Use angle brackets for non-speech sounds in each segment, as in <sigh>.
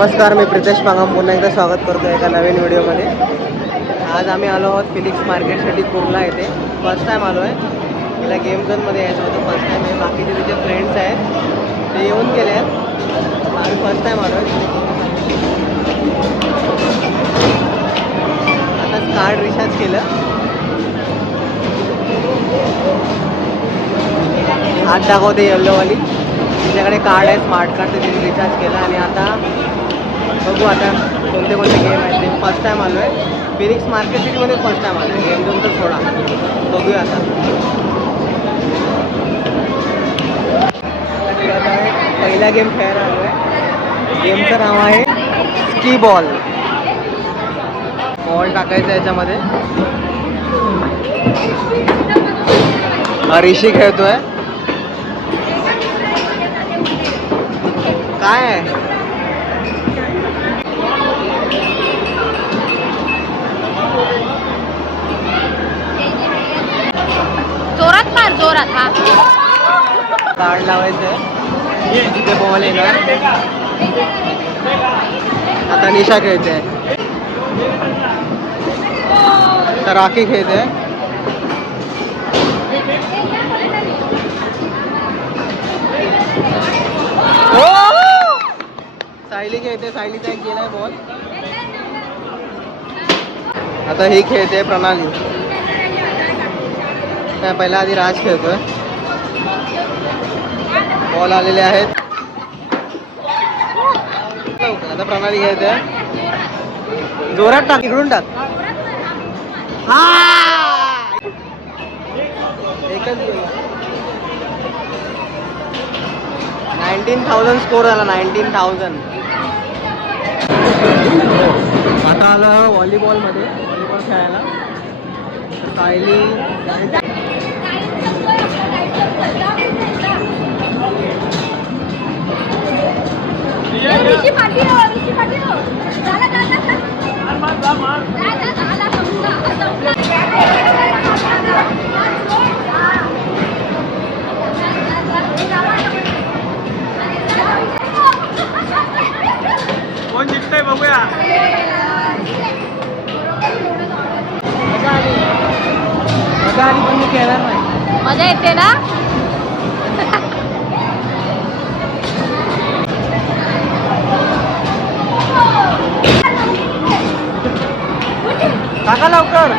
नमस्कार मी प्रितेश पांगम. पुन्हा एकदा स्वागत करतो एका नवीन व्हिडिओमध्ये. आज आम्ही आलो आहोत फिलिक्स मार्केटसाठी कुर्ला येथे. फर्स्ट टाईम आलो आहे. मला गेम झोनमध्ये यायचं होतं. फर्स्ट टाईम आहे. बाकीचे तिचे फ्रेंड्स आहेत. ते येऊन गेले आहेत. आम्ही फर्स्ट टाईम आलो आहे आता कार्ड रिचार्ज केलं. हात दाखवते येल्लोवाली तिच्याकडे कार्ड आहे. स्मार्ट कार्ड ते तिने रिचार्ज केलं. आणि आता बघू आता कोणते कोणते गेम आहेत. ते फर्स्ट टाईम आलो आहे फिनिक्स मार्केट सिटीमध्ये फर्स्ट टाईम आलो आहे गेम तुमचं तर सोडा. बघूया आता. आहे पहिला गेम खेळायला आलो आहे गेमचं नाव आहे स्की बॉल बॉल टाकायचा आहे याच्यामध्ये ऋषी खेळतोय. काय आहे? मार जोरात कार्ड लावायचं तिथे बॉल येणार. आता निशा खेळते. तर राखी खेळते. हो! सायली खेळते सायलीचा एक गेलाय बॉल आता ही खेळते प्रणाली. काय पहिला आधी राज खेळतोय. बॉल आलेले आहेत. आता प्रणाली घ्यायचं जोरात टाक इकडून टाक. हा! एकच नाईन्टीन थाउजंड स्कोर झाला नाईन्टीन थाउजंड. आता आलं व्हॉलीबॉलमध्ये व्हॉलीबॉल खेळायला. सायली ऋषी पाटील हो, ऋषी पाटील हो. झाला, झाला, झाला. झाला, झाला, संपला, संपला. कोण जिंकतंय बघूया मजा आली मजा आली पण मी खेळणार नाही मजा येते ना टाका लवकर.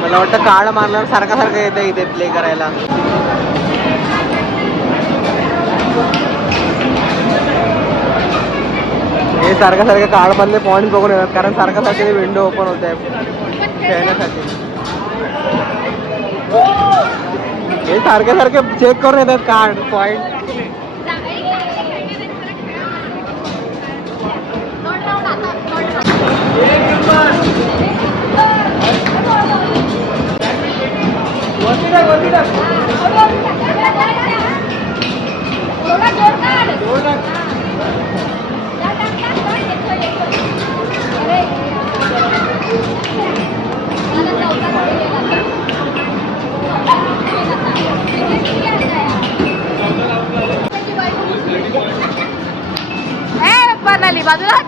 मला वाटतं कार्ड मारणार सारखा सारखं येतं इथे प्ले करायला. हे सारखं सारखं काळ मधले पॉईंट बघून येतात कारण सारखं सारखं विंडो ओपन होत आहे खेळण्यासाठी. हे सारखे सारखे चेक करून येतात कार्ड पॉईंट प्रणाली बाजूला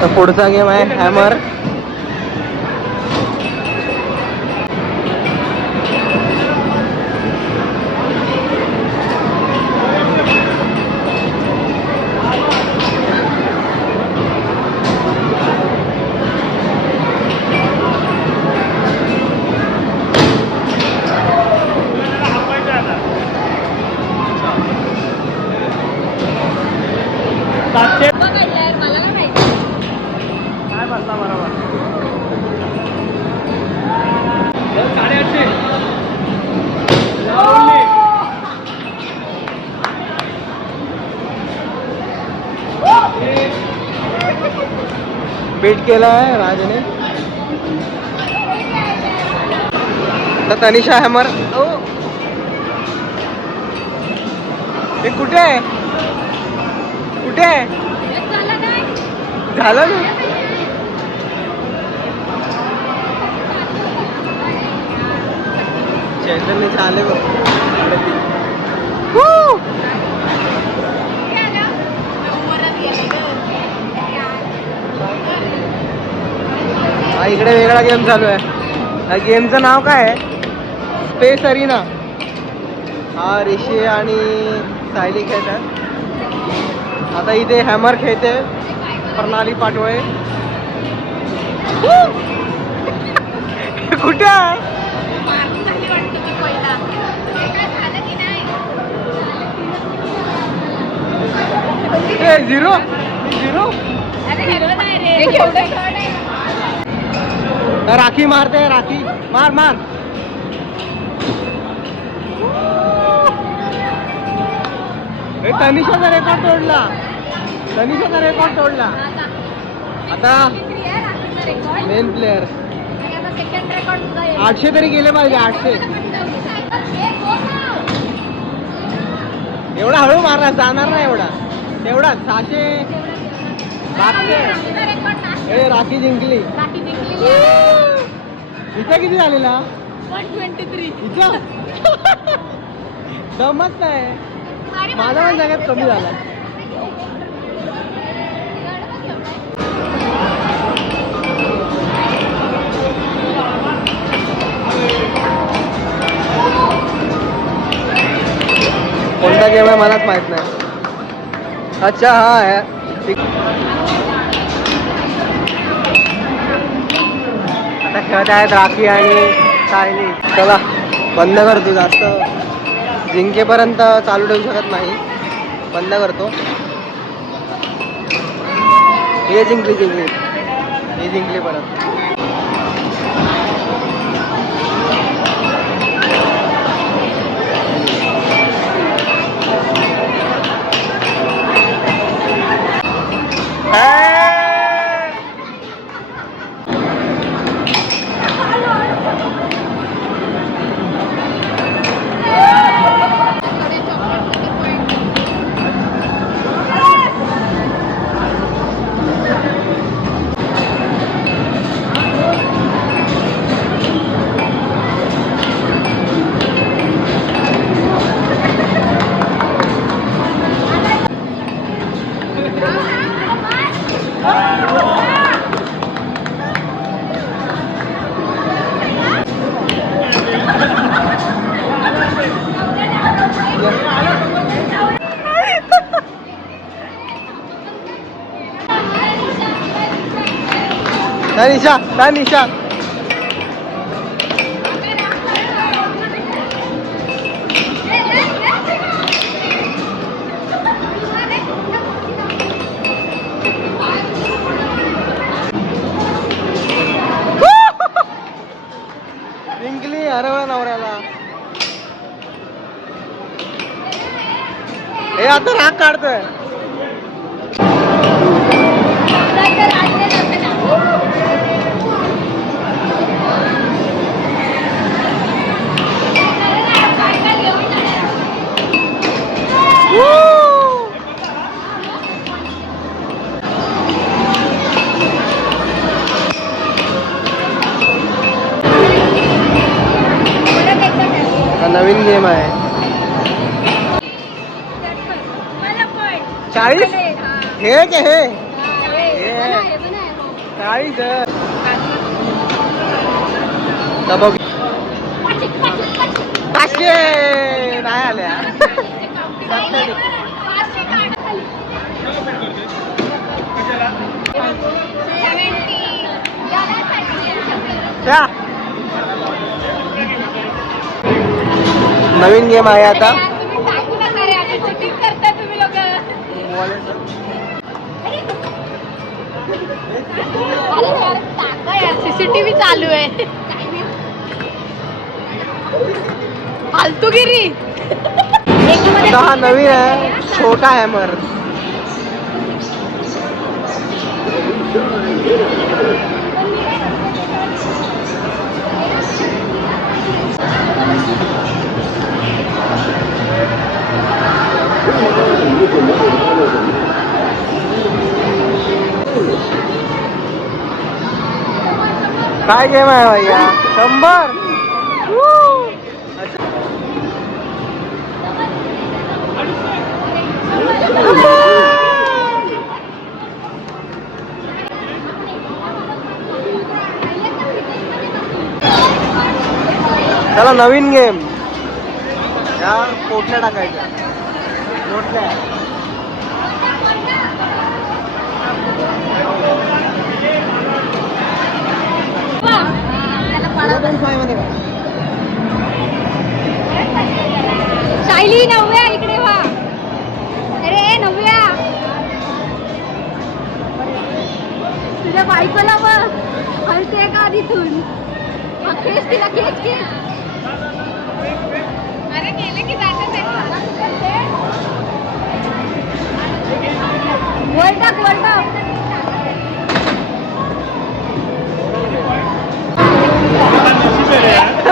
तर पुढचा गेम आहे हॅमर बीट केला आहे राजने तर तनिषा हॅमर। हे कुठे आहे कुठे आहे झालं ना? चैतन्य झाले बघ. हा इकडे वेगळा गेम चालू आहे. या गेमचं नाव काय आहे? स्पेस अरिना हा ऋषी आणि सायली खेळतात आता इथे हॅमर खेळते. प्रणाली पाटोळे. <laughs> कुठे आहे? झिरो? झिरो? राखी मारते राखी. मार मार. ए, तनिषाचा रेकॉर्ड तोडला. तनिषाचा रेकॉर्ड तोडला. आता मेन प्लेअर. आठशे तरी गेले पाहिजे आठशे. एवढा हळू मारला जाणार नाही एवढा. तेवढा सहाशे. राखी जिंकली. इथे किती झालेला? इथं? दमच नाही माझा पण सगळ्यात कमी झाला कोणता गेम आहे मलाच माहीत नाही. अच्छा हा आहे ठीक. आता खेळत आहेत राखी आणि सायली चला बंद करतो जास्त. जिंकेपर्यंत चालू ठेवू शकत नाही. बंद करतो. हे जिंकली जिंकली. हे जिंकली परत. तानिशा तानिशा जिंकली हरवला नवऱ्याला. हे आता राग काढतोय. नवीन गेम आहे. चाळीस? हे के हे. चाळीस बघ पाचशे. नाही आल्या. त्या नवीन गेम आहे आता. सीसीटीव्ही चालू आहे. फालतूगिरी. हा नवीन आहे. छोटा हॅमर काय गेम आहे भैया शंभर चला नवीन गेम या पोटल्या टाकायच्या मोठल्या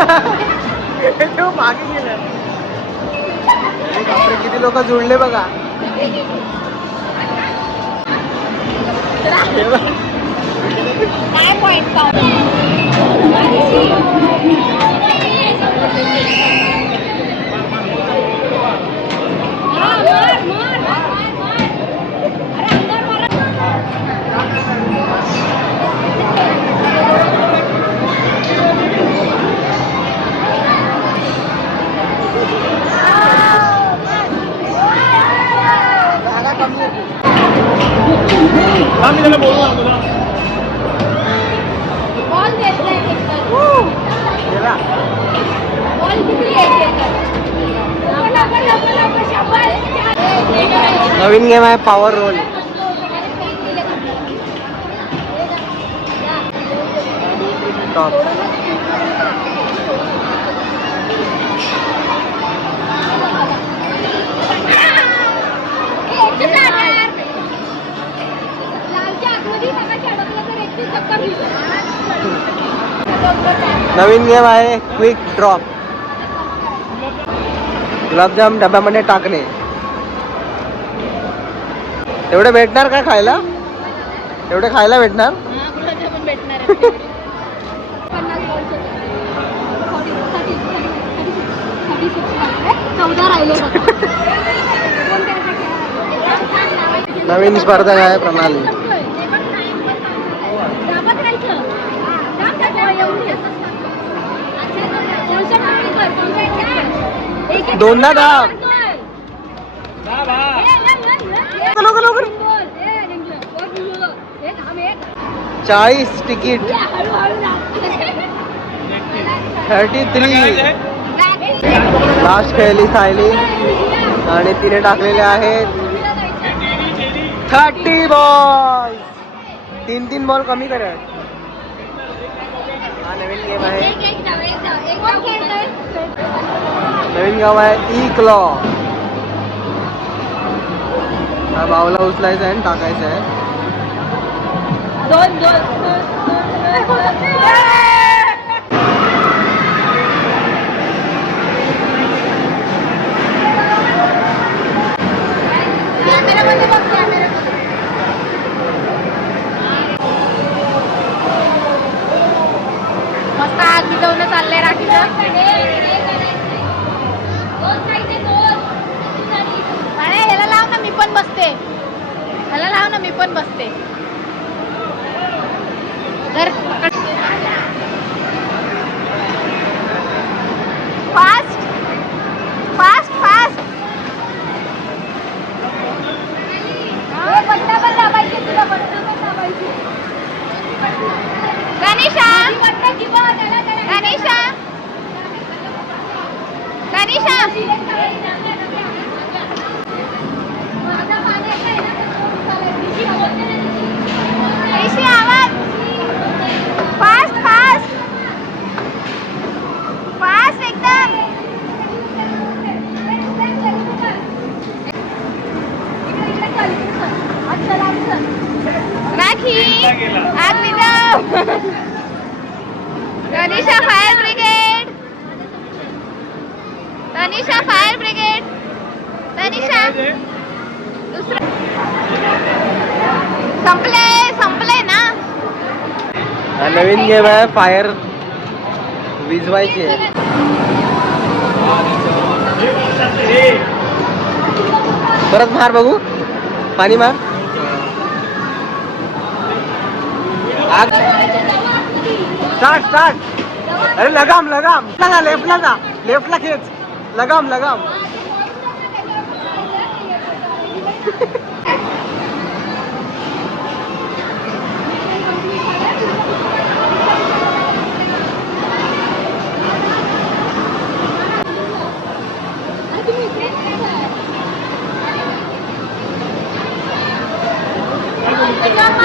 <laughs> तो मागे गेलं. बापरे, किती लोक जुळले बघा. काय पॉइंट नवीन गेम आहे पॉवर रोल टॉप नवीन गेम आहे क्विक ड्रॉप गुलाबजाम डब्यामध्ये टाकणे. एवढे भेटणार का खायला? एवढे खायला भेटणार? <laughs> नवीन स्पर्धक आहे प्रणाली. दोनदा दाब. चाळीस तिकीट. Thirty three. लास्ट खेळली सायली. आणि तिने टाकलेले आहेत. थर्टी बॉल तीन तीन बॉल कमी करा हा नवीन गेम आहे. नवीन गाव आहे ई क्लॉ हा बावला उचलायचा आहे टाकायचा आहे. दोन दोन कॅमेरामध्ये भिजवणं चाललंय राखीचं? अरे ह्याला लाव ना मी पण बसते. ह्याला लाव ना मी पण बसते. तर fast fast fast Ganesha. Ganesha. आवाज. Fast fast. फास्ट एकदम. राखी. आग विझव Tanisha fire brigade. Tanisha fire brigade. Tanisha दुसरं. संपले संपले ना? नवीन गेम आहे फायर विजवायची आहे. परत मार बघू. पाणी मार. आग स्टार्ट स्टार्ट. अरे लगाम लगाम. लगा लेफ्टला जा लेफ्टला खेच. लगाम लगाम.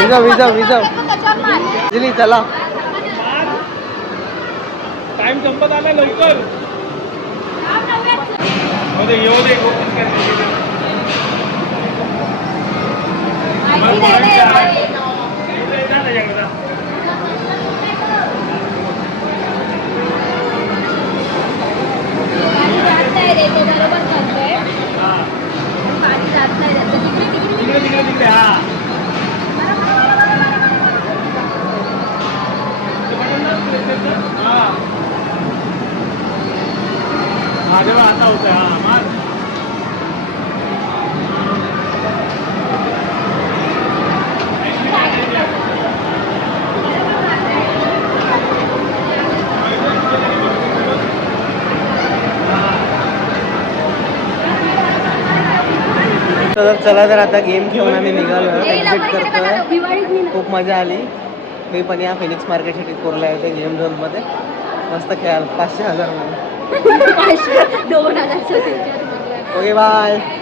विझव विझव विझव दिली चला. टाइम संपत आला लवकर मध्ये येऊ दे तिकडे तिकडे तिकडे हा हा माझ्या आता होत हा मार. तर चला तर आता गेम खेळून आम्ही निघालो. एक्झिट करतोय. खूप मजा आली. मी पण या फिनिक्स मार्केटसाठी कोरला होते गेम झोनमध्ये मस्त खेळाल पाचशे हजारमध्ये. <laughs> दोन हजार ओके बाय बाय.